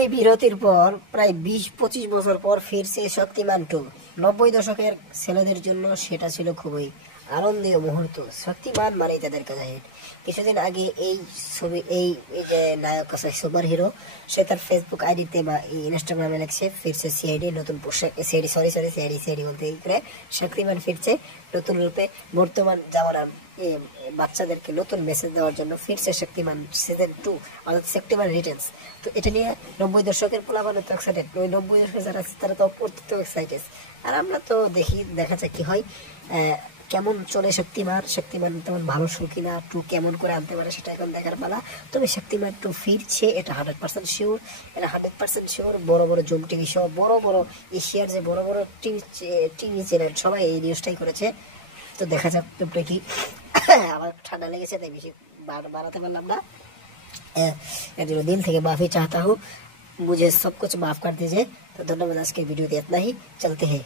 এই বিরতির পর প্রায় ২০-২৫ বছর পর ফিরছে শক্তিমান 2। ৯০ দশকের ছেলেদের জন্য সেটা ছিল খুবই আনন্দীয় মুহূর্ত। শক্তিমান মানেই তাদের কাছে হিট। কিছুদিন আগে এই ছবি এই এই যে নায়ক আছে সুপার হিরো, সে তার ফেসবুক আইডিতে বা ইনস্টাগ্রামে লিখছে ফিরছে সিআইডি নতুন পোশাক, সিআইডি বলতে করে শক্তিমান ফিরছে নতুন রূপে বর্তমান জামানার বাচ্চাদেরকে নতুন মেসেজ দেওয়ার জন্য ফিরছে শক্তিমান সিজন 2 অর্থাৎ শক্তিমান রিটার্নস। তো এটা নিয়ে ৯০ দশকের পোলাপান তো এক্সাইটেড, ওই ৯০ দশকের যারা আছে তারা তো অত্যন্ত এক্সাইটেড। আর আমরা তো দেখা যাক কি হয়, কেমন চলে শক্তিমান তেমন ভালো শো কিনা, 2 কেমন করে আনতে পারে সেটা এখন দেখার পালা। তবে শক্তিমান 2 ফিরছে এটা 100% শিওর, এটা 100% শিওর। বড় বড় জুম টিভি সহ বড় বড় এশিয়ার যে বড় বড় টিভি চ্যানেল সবাই এই নিউজটাই করেছে। তো দেখা যাক তোমরা কি। আমার ঠান্ডা লেগেছে তাই বেশি বাড়াতে পারলাম না, এর जন্য दिल থেকে माफी चाहता हूँ, मुझे सब कुछ माफ कर दीजिए। तो धन्यवाद, आज के वीडियो इतना ही, चलते हैं।